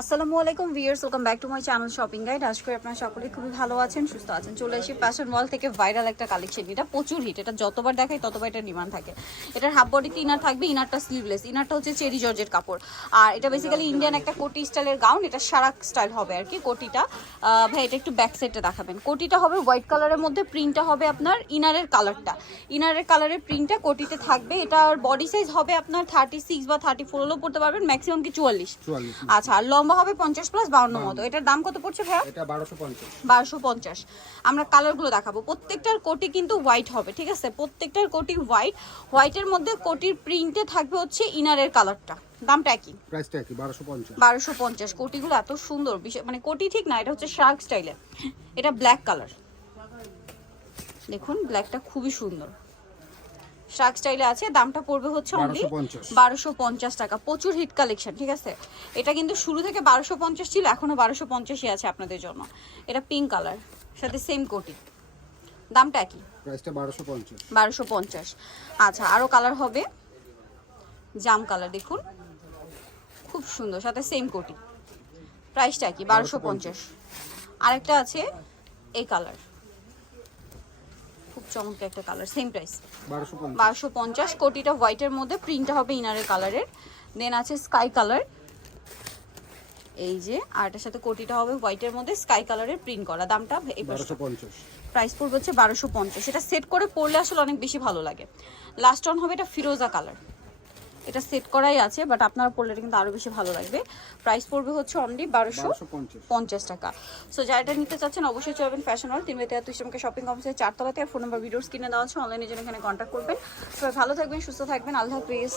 আসসালামু আলাইকুম viewers welcome back to my channel shopping guide. আজ করে আপনারা সকলে খুবই ভালো আছেন সুস্থ আছেন। চলে এসে ফ্যাশন ওয়াল থেকে ভাইরাল একটা কালেকশন। এটা প্রচুর হিট এটা যতবার দেখাই ততবার এটা ডিমান্ড থাকে। এটার হাফ বডিতে ইনার থাকবে ইনারটা স্লিভলেস ইনারটা হচ্ছে চেরি জর্জের কাপড়। আর এটা বেসিক্যালি ইন্ডিয়ান একটা কোটি স্টাইলের গাউন এটা সারা স্টাইল হবে আর কি কোটিটা। ভাই এটা একটু ব্যাক সাইডে দেখাবেন। কোটিটা হবে হোয়াইট কালারের মধ্যে প্রিন্টটা হবে আপনার ইনারের কালারটা ইনারের কালারের প্রিন্টটা কোটিতে থাকবে। এটার বডি সাইজ হবে আপনার থার্টি সিক্স বা থার্টি ফোর হলেও পড়তে পারবেন ম্যাক্সিমাম কি চুয়াল্লিশ। চুয়াল্লিশ আচ্ছা আর লম্বা হবে পঞ্চাশ প্লাস বাউন্ন মতো। এটার দাম কত পড়ছে ভাইয়া? এটা বারোশো পঞ্চাশ। বারোশো পঞ্চাশ। আমরা কালারগুলো দেখাবো। প্রত্যেকটার কোটি কিন্তু হোয়াইট হবে ঠিক আছে? প্রত্যেকটার কোটি হোয়াইট হোয়াইটের মধ্যে কোটির প্রিন্টে থাকবে হচ্ছে ইনারের কালারটা দামটা একই। প্রাইসটা পঞ্চাশ। বারোশো পঞ্চাশ। কোটিগুলো এত সুন্দর। মানে কোটি ঠিক না এটা হচ্ছে শার্ক স্টাইলের এটা ব্ল্যাক কালার দেখুন ব্ল্যাকটা খুবই সুন্দর। শার্ক স্টাইলে আছে দামটা পড়বে হচ্ছে অনলি বারোশো পঞ্চাশ। টাকা। প্রচুর হিট কালেকশন ঠিক আছে? এটা কিন্তু শুরু থেকে বারোশো পঞ্চাশ ছিল এখনও বারোশো পঞ্চাশই আছে আপনাদের জন্য। এটা পিঙ্ক কালার সাথে সেম কোটি দামটা কি প্রাইসটা বারোশো পঞ্চাশ। আচ্ছা আরও কালার হবে। জাম কালার দেখুন। খুব সুন্দর সাথে সেম কোটি প্রাইসটা কি বারোশো পঞ্চাশ। আরেকটা আছে এই কালার চমৎকার একটা কালার সেম প্রাইস বারোশো পঞ্চাশ। কোটিটা হোয়াইটের মধ্যে প্রিন্টটা হবে ইনারের কালারের দেন আছে স্কাই কালার এই যে আর এটার সাথে কোটিটা হবে হোয়াইটের মধ্যে স্কাই কালারের প্রিন্ট করা। দামটা প্রাইস পড়বে হচ্ছে বারোশো পঞ্চাশ। এটা সেট করে পরলে আসলে অনেক বেশি ভালো লাগে। লাস্ট অন হবে এটা ফিরোজা কালার এটা সেট করাই আছে বাট আপনারা পড়লে এটা কিন্তু আরও বেশি ভালো লাগবে। প্রাইস পড়বে হচ্ছে অনলি বারোশো পঞ্চাশ। টাকা। সো যা এটা নিতে চাচ্ছেন অবশ্যই চলবেন ফ্যাশন হল তিন বাই তুই ইসলামকে শপিং কমপ্লেক্সের চারতলাতে। আর ফোন নাম্বার ভিডিওস কিনে দেওয়া আছে অনলাইনে জন্য এখানে কন্ট্যাক্ট করবেন। সবাই ভালো থাকবেন সুস্থ থাকবেন আল্লাহ হাফিজ।